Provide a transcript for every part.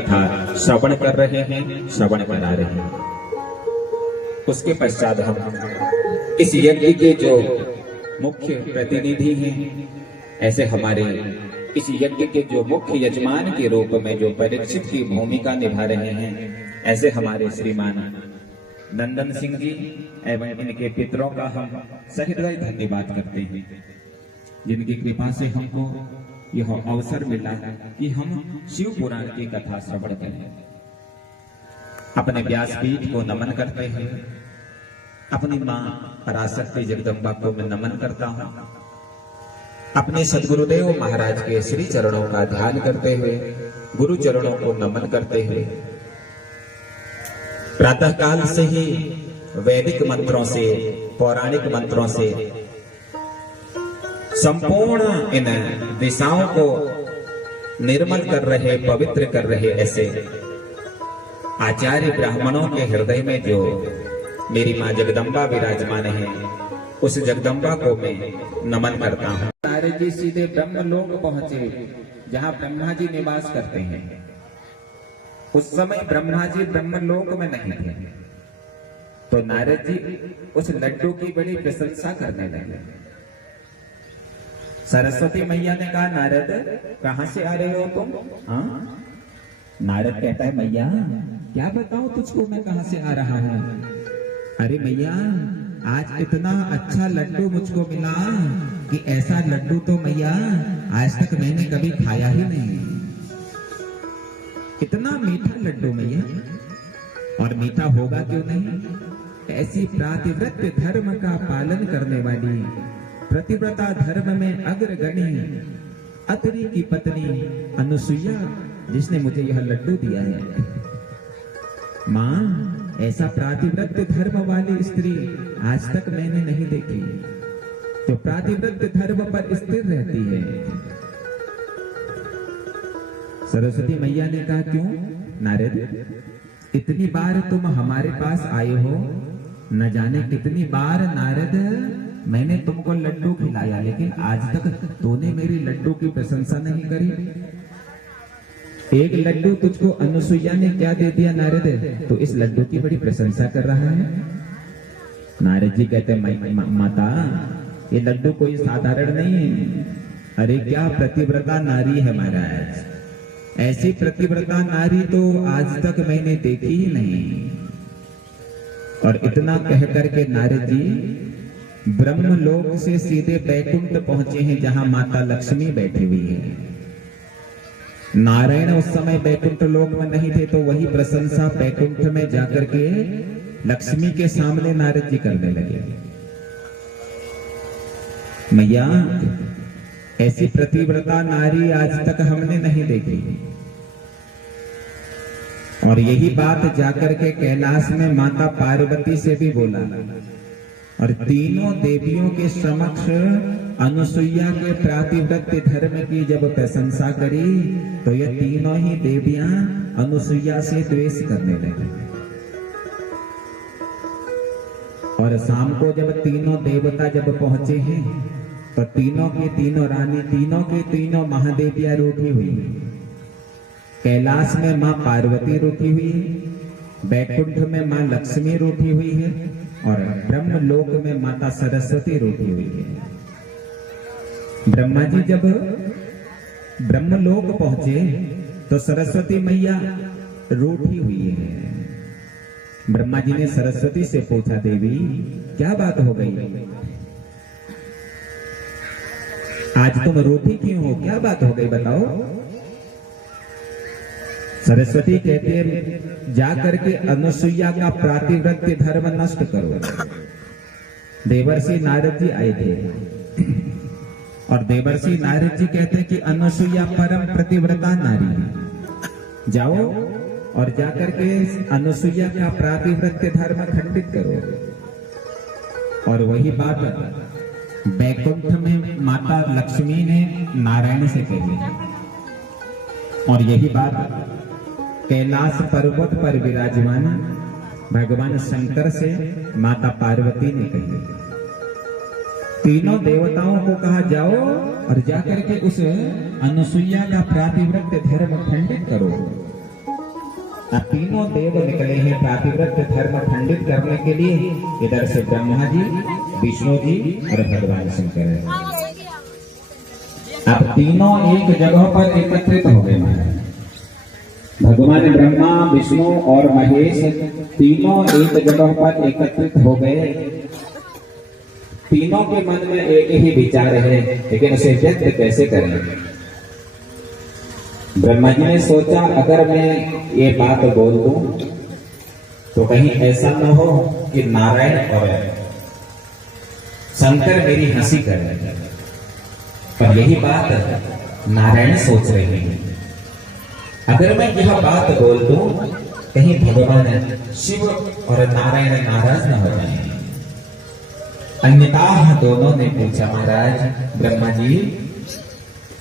कथा श्रवण कर रहे हैं, श्रवण करा रहे हैं। उसके पश्चात हम इस यज्ञ के जो मुख्य प्रतिनिधि हैं, ऐसे हमारे इस यज्ञ के जो मुख्य यजमान के रूप में जो परीक्षित की भूमिका निभा रहे हैं, ऐसे हमारे श्रीमान नंदन सिंह जी एवं इनके पितरों का हम सहृदय धन्यवाद करते हैं, जिनकी कृपा से हमको यह अवसर मिला कि हम शिव पुराण की कथा श्रवण करें। अपने व्यासपीठ को नमन करते हैं, अपनी मां पराशक्ति जगदम्बा को मैं नमन करता हूं, अपने सदगुरुदेव महाराज के श्री चरणों का ध्यान करते हुए, गुरु चरणों को नमन करते हुए, प्रातः काल से ही वैदिक मंत्रों से, पौराणिक मंत्रों से संपूर्ण इन दिशाओं को निर्मल कर रहे, पवित्र कर रहे ऐसे आचार्य ब्राह्मणों के हृदय में जो मेरी मां जगदम्बा विराजमान है, उस जगदम्बा को मैं नमन करता हूं। नारद जी सीधे ब्रह्मलोक पहुंचे, जहां ब्रह्मा जी निवास करते हैं। उस समय ब्रह्मा जी ब्रह्मलोक में नहीं थे, तो नारद जी उस लड्डू की बड़ी प्रशंसा करने लगे। सरस्वती मैया ने कहा, नारद कहां से आ रहे हो तुम? हाँ, नारद कहता है, मैया क्या बताऊं तुझको मैं कहां से आ रहा हूं? अरे मैया, आज इतना अच्छा लड्डू मुझको मिला कि ऐसा लड्डू तो मैया आज तक मैंने कभी खाया ही नहीं। इतना मीठा लड्डू मैया, और मीठा होगा क्यों नहीं? ऐसी प्रातिव्रत्य धर्म का पालन करने वाली, प्रतिव्रता धर्म में अग्रगणी अत्रि की पत्नी अनुसुईया, जिसने मुझे यह लड्डू दिया है। मां, ऐसा प्रातिव्रत्य धर्म वाली स्त्री आज तक मैंने नहीं देखी, जो प्रातिव्रत्य धर्म पर स्थिर रहती है। सरस्वती मैया ने कहा, क्यों नारद, इतनी बार तुम हमारे पास आए हो, न जाने कितनी बार नारद मैंने तुमको लड्डू खिलाया, लेकिन आज तक तूने मेरी लड्डू की प्रशंसा नहीं करी। एक लड्डू तुझको अनुसुईया ने क्या दे दिया नारद, तो इस लड्डू की बड़ी प्रशंसा कर रहा है। नारद जी कहते हैं, माता ये लड्डू कोई साधारण नहीं है। अरे क्या प्रतिव्रता नारी है महाराज, ऐसी प्रतिव्रता नारी तो आज तक मैंने देखी ही नहीं। और इतना कह करके नारद जी ब्रह्मलोक से सीधे बैकुंठ पहुंचे हैं, जहां माता लक्ष्मी बैठी हुई है। नारायण उस समय बैकुंठ लोक में नहीं थे, तो वही प्रशंसा बैकुंठ में जाकर के लक्ष्मी के सामने नारद जी करने लगे। मैया, ऐसी प्रतिव्रता नारी आज तक हमने नहीं देखी। और यही बात जाकर के कैलाश में माता पार्वती से भी बोला, और तीनों देवियों के समक्ष अनुसुईया के प्रातिव्रत्य धर्म की जब प्रशंसा करी, तो ये तीनों ही देवियां अनुसुईया से द्वेष करने लगी। और शाम को जब तीनों देवता जब पहुंचे हैं, तो तीनों की तीनों रानी, तीनों की तीनों महादेवियां रूठी हुई। कैलाश में मां पार्वती रूठी हुई है, बैकुंठ में मां लक्ष्मी रूठी हुई है, और ब्रह्मलोक में माता सरस्वती रूठी हुई है। ब्रह्मा जी जब ब्रह्मलोक पहुंचे, तो सरस्वती मैया रूठी हुई है। ब्रह्मा जी ने सरस्वती से पूछा, देवी क्या बात हो गई, आज तुम रूठी क्यों हो, क्या बात हो गई बताओ। सरस्वती कहते हैं, जाकर के अनुसुईया का प्रातिव्रत्य धर्म नष्ट करो। देवर्षि नारद जी आए थे, और देवर्षि नारद जी कहते हैं कि अनुसुईया परम प्रतिव्रता नारी है, जाओ और जाकर के अनुसुईया का प्रातिव्रत्य धर्म खंडित करो। और वही बात बैकुंठ में माता लक्ष्मी ने नारायण से कही, और यही बात कैलाश पर्वत पर विराजमान भगवान शंकर से माता पार्वती ने कही। तीनों देवताओं को कहा, जाओ और जाकर के उस अनुसुईया का प्रातिव्रत्य धर्म खंडित करो। अब तीनों देव निकले हैं प्रातिव्रत धर्म खंडित करने के लिए। इधर से ब्रह्मा जी, विष्णु जी और भगवान शंकर है। अब तीनों एक जगह पर एकत्रित हो गए महाराज। भगवान ब्रह्मा, विष्णु और महेश तीनों एक जगह पर एकत्रित हो गए। तीनों के मन में एक ही विचार है, लेकिन उसे व्यक्त कैसे करें। ब्रह्मा जी ने सोचा, अगर मैं ये बात बोल दूं तो कहीं ऐसा न हो कि नारायण और शंकर मेरी हंसी करें। पर यही बात नारायण सोच रहे हैं, अगर मैं यह बात बोल दूं कहीं भगवान शिव और नारायण नाराज न हो जाए। अन्यथा दोनों ने पूछा, महाराज ब्रह्मा जी,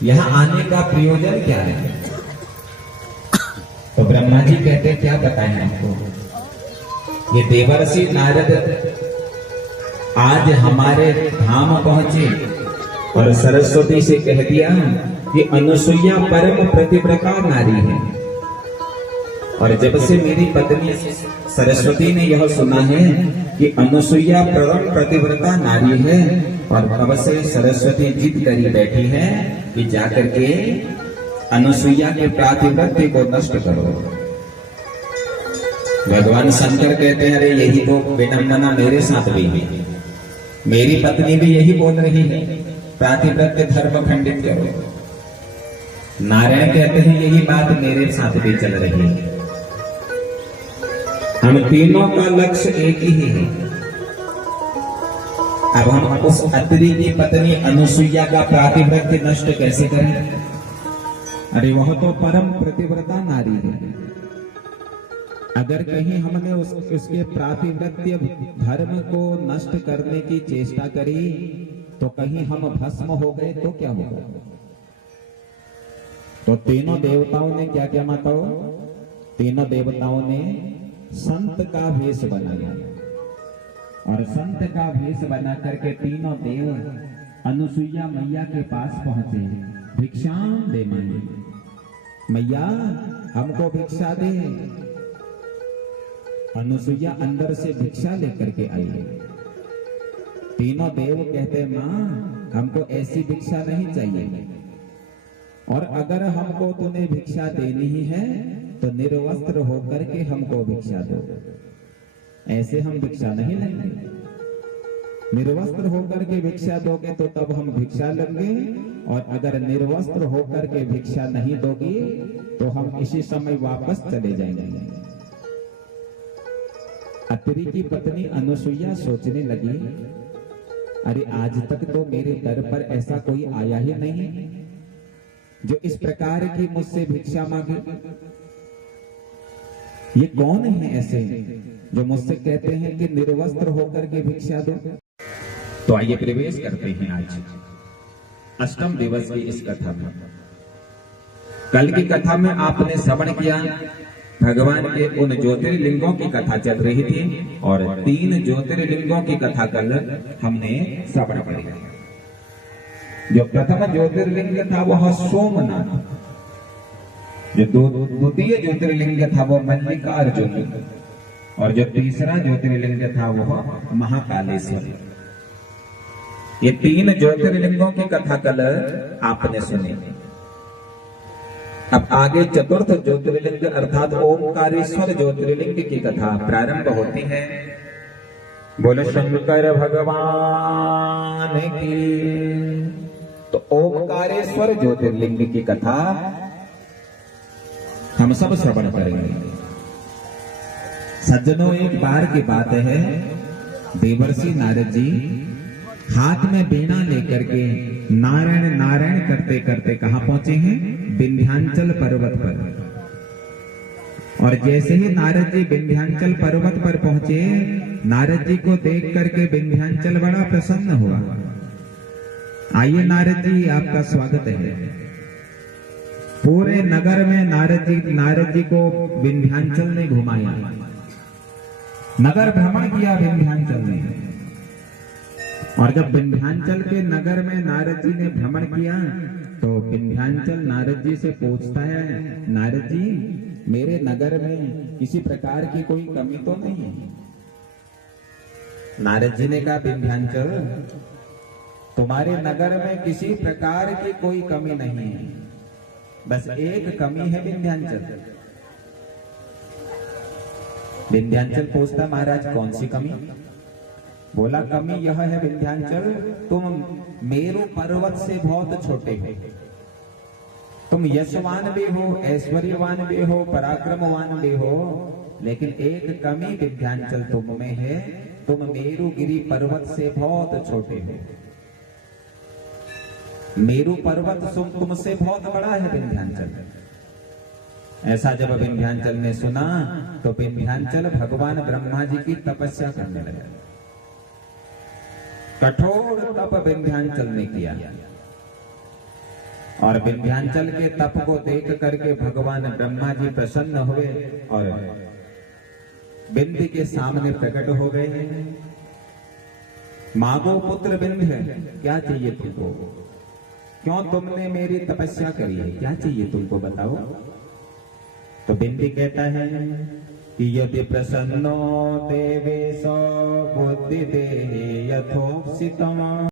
यहां आने का प्रयोजन क्या है। तो ब्रह्मा जी कहते, क्या बताएं आपको। ये देवर्षि नारद आज हमारे धाम पहुंचे और सरस्वती से कह दिया कि अनुसुईया परम प्रतिव्रता नारी है। और जब से मेरी पत्नी सरस्वती ने यह सुना है कि अनुसुईया परम प्रतिव्रता नारी है, और तब से सरस्वती जिद करी बैठी है कि जाकर के अनुसुईया के प्रातिव्रत्य को नष्ट करो। भगवान शंकर कहते हैं, अरे यही तो विडंबना मेरे साथ भी है, मेरी पत्नी भी यही बोल रही है, प्रातिव्रत्य धर्म खंडित करो। नारायण कहते हैं, यही बात मेरे साथ भी चल रही है। हम तीनों का लक्ष्य एक ही है। अब हम उस अत्रि की पत्नी अनुसुईया का प्रातिव्रत्य नष्ट कैसे करें। अरे वह तो परम प्रतिव्रता नारी है। अगर कहीं हमने उसके प्रातिव्रत्य धर्म को नष्ट करने की चेष्टा करी तो कहीं हम भस्म हो गए तो क्या होगा। तो तीनों देवताओं ने क्या क्या माताओं, तीनों देवताओं ने संत का भेष बनाया, और संत का भेष बना करके तीनों देव अनुसुईया मैया के पास पहुंचे। भिक्षाम दे मैया, हमको भिक्षा दे। अनुसुईया अंदर से भिक्षा लेकर के आई है। तीनों देव कहते, माँ हमको ऐसी भिक्षा नहीं चाहिए, और अगर हमको तूने भिक्षा देनी ही है तो निर्वस्त्र होकर के हमको भिक्षा दो। ऐसे हम भिक्षा नहीं लेंगे, निर्वस्त्र होकर के भिक्षा दोगे तो तब हम भिक्षा लेंगे, और अगर निर्वस्त्र होकर के भिक्षा नहीं दोगी तो हम इसी समय वापस चले जाएंगे। अत्रि की पत्नी अनुसुईया सोचने लगी, अरे आज तक तो मेरे दर पर ऐसा कोई आया ही नहीं जो इस प्रकार की मुझसे भिक्षा मांगे। ये कौन है ऐसे जो मुझसे कहते हैं कि निर्वस्त्र होकर के भिक्षा दो। तो आइए प्रवेश करते हैं आज अष्टम दिवस की इस कथा में। कल की कथा में आपने श्रवण किया, भगवान के उन ज्योतिर्लिंगों की कथा चल रही थी, और 3 ज्योतिर्लिंगों की कथा कल हमने श्रवण करी। जो प्रथम ज्योतिर्लिंग था वह सोमनाथ, जो द्वितीय ज्योतिर्लिंग था वो मल्लिकार्जुन, और जो तीसरा ज्योतिर्लिंग था वह महाकालेश्वर। ये 3 ज्योतिर्लिंगों की कथा कल आपने सुनी। अब आगे चतुर्थ ज्योतिर्लिंग अर्थात ओमकारेश्वर ज्योतिर्लिंग की कथा प्रारंभ होती है। बोलो शंकर भगवान की। तो ओमकारेश्वर ज्योतिर्लिंग की कथा हम सब श्रवण करेंगे। सज्जनों, एक बार की बात है, देवर्षि नारद जी हाथ में वीणा लेकर के नारायण नारायण करते करते कहां पहुंचे हैं, विंध्याचल पर्वत पर। और जैसे ही नारद जी विंध्याचल पर्वत पर पहुंचे, नारद जी को देख करके विंध्याचल बड़ा प्रसन्न हुआ। आइए नारद जी, आपका स्वागत है। पूरे नगर में नारद जी को विंध्याचल ने घुमाया, नगर भ्रमण किया विंध्याचल ने। और जब विंध्याचल के नगर में नारद जी ने भ्रमण किया तो विंध्याचल नारद जी से पूछता है, नारद जी मेरे नगर में किसी प्रकार की कोई कमी तो नहीं है। नारद जी ने कहा, विंध्याचल तुम्हारे नगर में किसी प्रकार की कोई कमी नहीं है, बस एक कमी है विंध्याचल। विंध्याचल पूछता, महाराज कौन सी कमी? बोला, कमी यह है विंध्याचल, तुम मेरु पर्वत से बहुत छोटे हो। तुम यशवान भी हो, ऐश्वर्यवान भी हो, पराक्रमवान भी हो, लेकिन एक कमी विंध्याचल तुम में है, तुम मेरुगिरी पर्वत से बहुत छोटे हो। मेरु पर्वत तुमसे बहुत बड़ा है विंध्याचल। ऐसा जब विंध्याचल ने सुना तो विंध्याचल भगवान ब्रह्मा जी की तपस्या करने लगा। कठोर तप विंध्याचल ने किया और विंध्याचल के तप को देख करके भगवान ब्रह्मा जी प्रसन्न हुए और बिंदी के सामने प्रकट हो गए। मांगो पुत्र विंध्य, क्या चाहिए तुमको? क्यों तुमने मेरी तपस्या करी है? क्या चाहिए तुमको, बताओ। तो बिंदी कहता है कि यदि प्रसन्नो देवेश बुद्धि दे यथोक्सितम्।